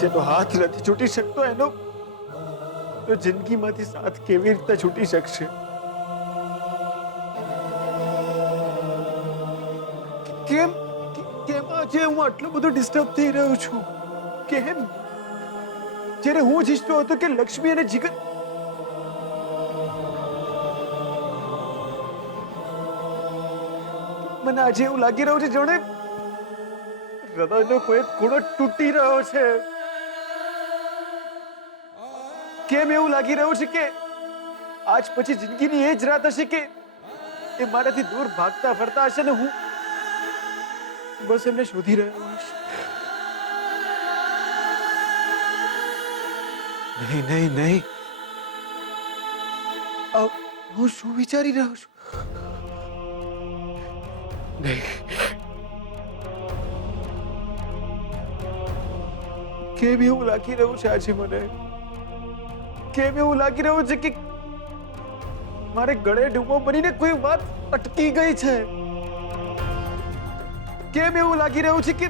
જેનો હાથ નથી છૂટી શકતો એનો તો જિંદગીમાંથી સાથ કેવી રીતે છૂટી શકશે? કેમ કેમ આજે હું આટલો બધો ડિસ્ટર્બ થઈ રહ્યો છું? કેમ? જ્યારે હું જ ઈચ્છતો હતો કે લક્ષ્મી અને જીગર મને આજે એવું લાગી રહ્યું છે જાણે હૃદયનો કોઈ ખૂણો તૂટી રહ્યો છે. કેમ એવું લાગી રહ્યું છે કે આજ પછી જિંદગીની એ જ રાત હશે કે એ મારાથી દૂર ભાગતા ફરતા હશે ને હું બસ એમને શોધી રહ્યો હશે. નહીં નહીં નહીં, હું શું વિચારી રહ્યો છું? નહીં, કેમ એવું લાગી રહ્યું છે આજે મને? કેમ એવું લાગી રહ્યું છે કે મારે ગળે ડૂબો બનીને કોઈ વાત અટકી ગઈ છે? કેમ એવું લાગી રહ્યું છે કે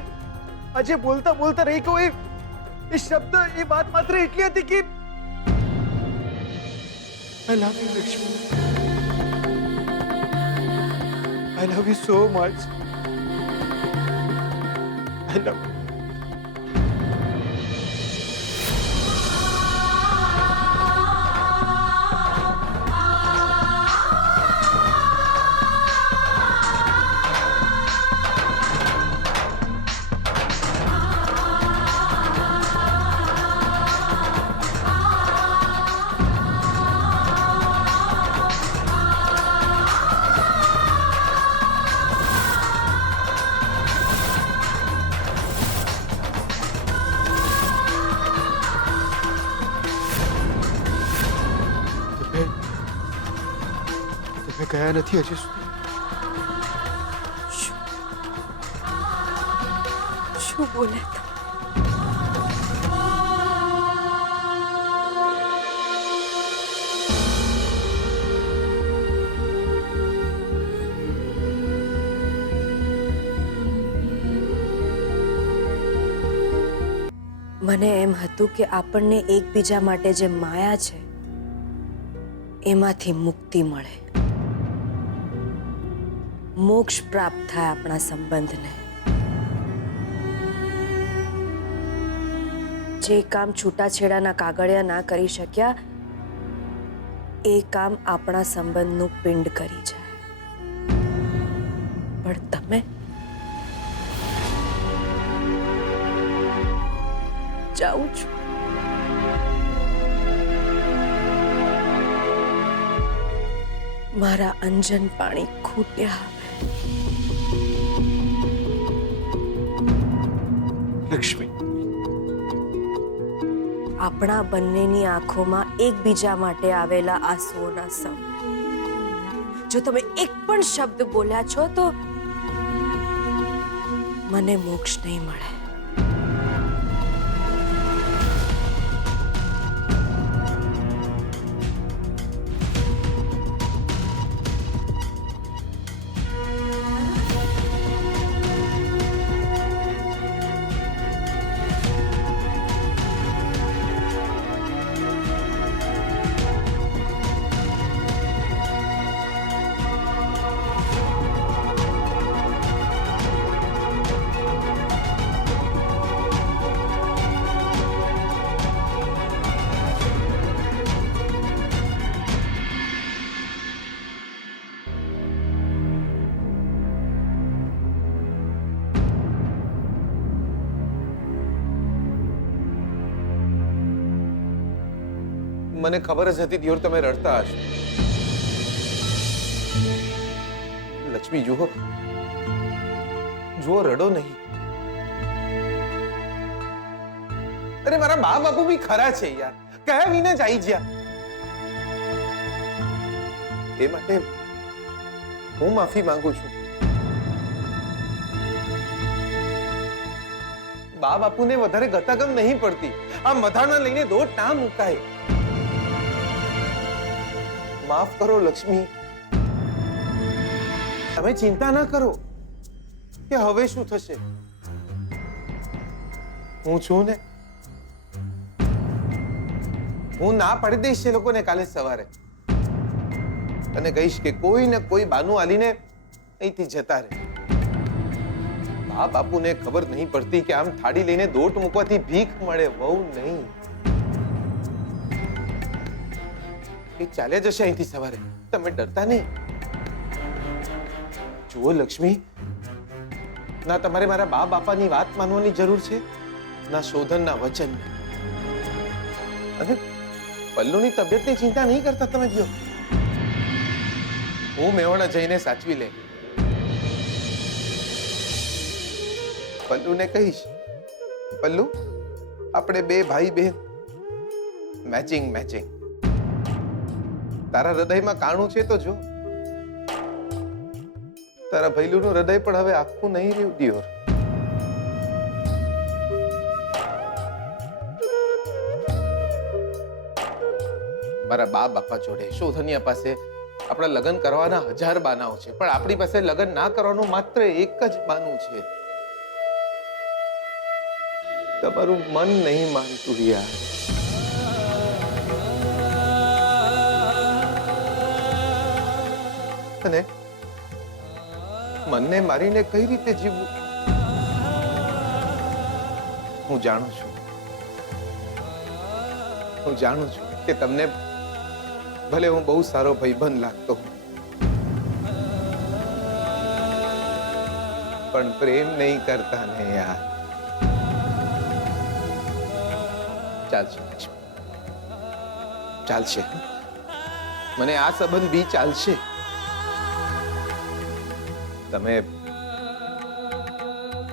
આજે બોલતા બોલતા રહી ગયો એ શબ્દ એ વાત માત્ર એટલી હતી કે I love you Lakshmi, I love you so much, I love you. તમે ગયા નથી હજી સુધી? શું બોલે? મને એમ હતું કે આપણને એકબીજા માટે જે માયા છે એમાંથી મુક્તિ મળે, મોક્ષ પ્રાપ્ત થાય આપણા સંબંધને. જે કામ છૂટાછેડાના કાગળિયા ના કરી શક્યા એ કામ આપણા સંબંધનું પિંડ કરી જાય. પણ તમે જાઉં છું. મારા અંજન પાણી ખૂટ્યા. લક્ષ્મી, આપણા બંનેની આંખોમાં એકબીજા માટે આવેલા આંસુઓના સમ. જો તમે એક પણ શબ્દ બોલ્યા છો તો મને મોક્ષ નહીં મળે. મને ખબર જ હતી દિયોર તમે રડતા હશો. લક્ષ્મી જુઓ, જુઓ, રડો નહીં. અરે મારા બા બાપુ બી ખરા છે યાર, કયા વિના જ આવી ગયા. એ માટે હું માફી માંગુ છું. બા બાપુને વધારે ગતાગમ નહીં પડતી. આ મધાના લઈને દોટ ના મુકાય. માફ કરો લક્ષ્મી. તમે ચિંતા ના કરો કે હવે શું થશે. હું છું ને, હું ના પાડી દઈશ એ લોકોને કાલે સવારે અને કહીશ કે કોઈ ને કોઈ બાનું આલીને અહીંથી જતા રહે. બા બાપુને ખબર નહીં પડતી કે આમ થાળી લઈને દોટ મૂકવાથી ભીખ મળે, વહુ નહીં. એ ચાલે જશે અહીંથી સવારે, તમે ડરતા નહીં. જુઓ લક્ષ્મી, ના તમારે મારા બા બાપાની વાત માનવાની જરૂર છે, ના શોધનના વચન. અને પલ્લુની તબિયતની ચિંતા નહીં કરતા તમે જો. હું મેવાડા જઈને સાચવી લે. પલ્લુને કહીશ, પલ્લુ આપણે બે ભાઈ બહેન મેચિંગ મેચિંગ. તારા હૃદયમાં કાણું છે તો જો, તારા ભૈલુનું હૃદય પણ હવે આખું નહીં રહ્યું દિયોર. મારા બા બાપા જોડે શોધનિયા પાસે આપણા લગ્ન કરવાના 1000 બાનાઓ છે, પણ આપણી પાસે લગ્ન ના કરવાનું માત્ર એક જ બાનું છે. તમારું મન નહીં માનતું યાર. અને મનને મારીને કઈ રીતે જીવવું? હું જાણું છું કે તમને ભલે હું બહુ સારો ભાઈબંધ લાગતો હું, પણ પ્રેમ નહીં કરતા ને યાર. ચાલશે, ચાલશે. મને આ સંબંધ બી ચાલશે.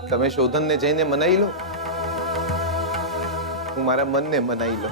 તમે શોધનને જઈને મનાઈ લો, હું મારા મનને મનાઈ લો.